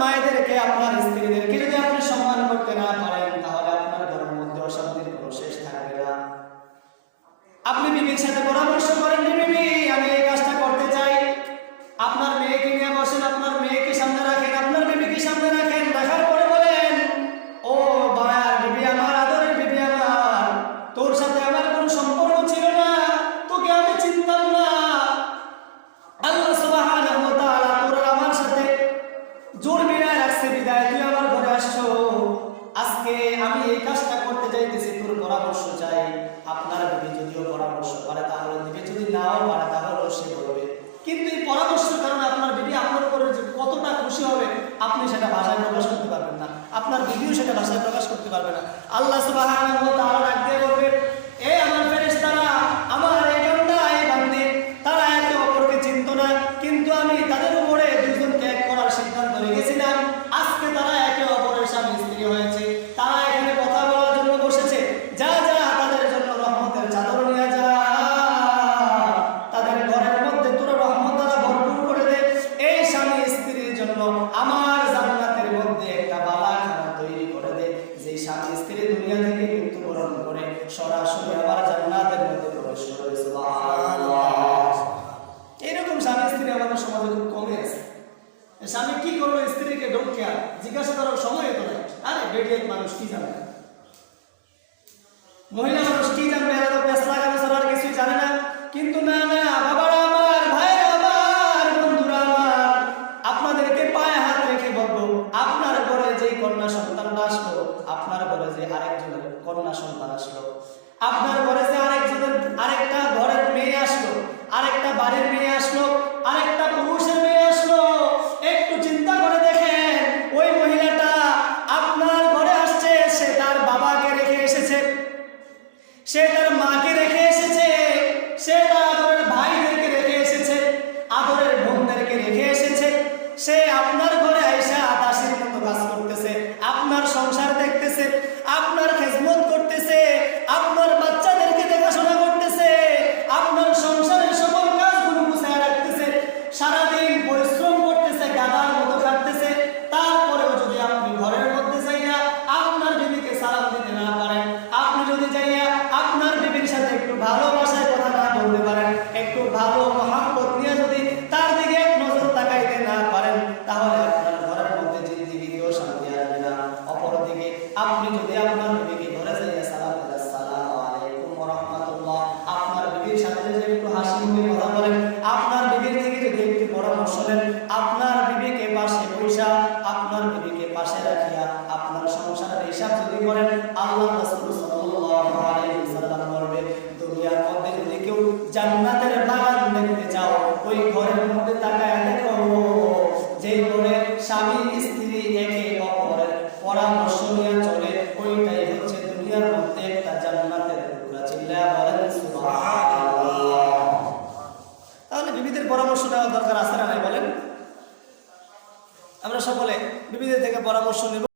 মায়েদেরকে, আপনার স্ত্রীদেরকে যদি আপনি সম্মান করতে না পারেন, তাহলে আপনার ঘরের মধ্যে অশান্তির কোনো শেষ থাকবে না। আপনি বিবির সাথে পরামর্শ করেন, বিবি আমি এই কাজটা করতে চাই, আপনার মেয়েকে নিয়ে বসেন, আপনার মেয়েকে সামনে রাখেন, আপনার বিবিকে সামনে রাখেন, রাখার পরে বলেন, ও বায়ার বিবি আমার, আদরের বিবি আমার, তোর সাথে আমার কোনো সম্পর্ক ছিল না, তোকে আমি চিনতাম না, আল্লাহ সুবহানাহু ওয়া তাআলা তোর আমার সাথে জোর মিলায় রাখছে বিদায় তুই আমার ঘরে আসছো, আজকে আমি এই কাজটা করতে চাইতেছি, তোর পরামর্শ চাই। আপনার বিবি যদিও পরামর্শ করে তাহলে দিবে, যদি নাও পারে তাহলে সে বলবে, কিন্তু এই পরামর্শের কারণে আপনার বিবি আপনার উপরে যে কতটা খুশি হবে আপনি সেটা ভাষায় প্রকাশ করতে পারবেন না, আপনার বিবিও সেটা ভাষায় প্রকাশ করতে পারবে না। আল্লাহ সুবহানাহু ওয়া তাআলা ডাক দিয়ে বলবে, এ আমার ফেরেশতারা, আমার এই বান্দা এই বান্দী, তারা একে অপরকে চিনতো না, কিন্তু আমি তাদের উপরে দুজনকে এক করার সিদ্ধান্ত রেখেছিলাম, আজকে তারা একে অপরের স্বামী স্ত্রী হয়েছে, তারা এখানে কথা বলার জন্য বসেছে, যা যা তাদের জন্য রহমতের চাদর নিয়ে যা, তাদের ঘরের মধ্যে তোর রহমত দ্বারা ভরপুর করে দে, এই স্বামী স্ত্রীর জন্য আমার জান্নাতের মধ্যে একটা বালাখানা তৈরি করে দে, যে স্বামী স্ত্রী দুনিয়া থেকে মৃত্যুবরণ করে সরাসরি আবার জান্নাতের মধ্যে প্রবেশ করবে। সুবহানাল্লাহ। এরকম স্বামী স্ত্রী আমাদের সমাজে খুব কমে আছে। স্বামী কি করলো স্ত্রীকে ঢোকে আর জিজ্ঞাসা করার সময় তো নাই, আরে বেডিয়াত মানুষ কি জানে, মহিলা মানুষ কি জানবে, এরা তো পেঁচ লাগানো ছাড়া আর কিছুই জানে না। কিন্তু না না বাবারা আমার, ভাইরা আমার, বন্ধুরা আমার, আপনাদেরকে পায়ে হাত রেখে বলবো, আপনার ঘরে যে কন্যা সন্তানটা আসলো, আপনার ঘরে যে আরেকজনের কন্যা সন্তান আসলো, আপনার ঘরে যে আরেকটা ঘরের মেয়ে আসলো, আরেকটা বাড়ির মেয়ে আসলো, আরেকটা পুরুষের মেয়ে আসলো, একটু চিন্তা করে দেখেন, ওই মহিলাটা আপনার ঘরে আসছে, সে তার বাবাকে রেখে এসেছে, সে তার মাকে রেখে এসেছে, সে তার আদরের ভাইদেরকে রেখে এসেছে, আদরের বোনদেরকে রেখে এসেছে, সে আপনার ঘরে আইসা দাসীর মতো কাজ করতেছে, আপনার সংসার দেখতেছে, আপনার খেদমত করতেছে, আপনার বাচ্চাদেরকে দেখাশোনা করতেছে, আপনার সংসারের সকল কাজগুলো গুছায় রাখতেছে, সারাদিন পরিশ্রম করতেছে, গাধার মতো খাটতেছে, তারপরেও যদি আপনি ঘরের মধ্যে যাইয়া আপনার বিবিকে সালাম দিতে না পারেন, আপনি যদি যাইয়া আপনার বিবির সাথে একটু ভালোবাসায় কথা না বলতে পারেন, একটু ভালো মহব্বত নিয়ে যদি তার দিকে এক নজর তাকাইতে না পারেন, তাহলে আপনার ঘরের মধ্যে জিন্দেগিতেও শান্তি আসবে না। অপরদিকে আপনি যদি আপনার বিবিকে ঘরে যাইয়া সালাম দেন, আসসালামু আলাইকুম ওয়া রাহমাতুল্লাহ, আপনার বিবির সাথে যদি একটু হাসি মুখে কথা বলেন, আপনার বিবির থেকে যদি একটু পরামর্শ নেন, আপনার বিবিকে পাশে বসা, আপনার বিবিকে পাশে রাখিয়া আপনার সংসারের হিসাব যদি করেন, আল্লাহ রাসূল সাল্লাল্লাহু আলাইহি ওয়াসাল্লাম বলবে, দুনিয়ার মধ্যে যদি কেউ জান্নাতের বাগান দেখতে চাও, ওই ঘরের মধ্যে তাকায় দেখো, যে ঘরে স্বামী স্ত্রী একে অপরের পরামর্শ নিয়ে চলে, ওইটাই হচ্ছে দুনিয়ার মধ্যে একটা জান্নাতের টুকরা। চিল্লায়া বলেন সুবহানাল্লাহ। তাহলে বিবিদের পরামর্শ নেওয়ার দরকার আছে না নাই বলেন? আমরা সকলে বিবিদের থেকে পরামর্শ নেব।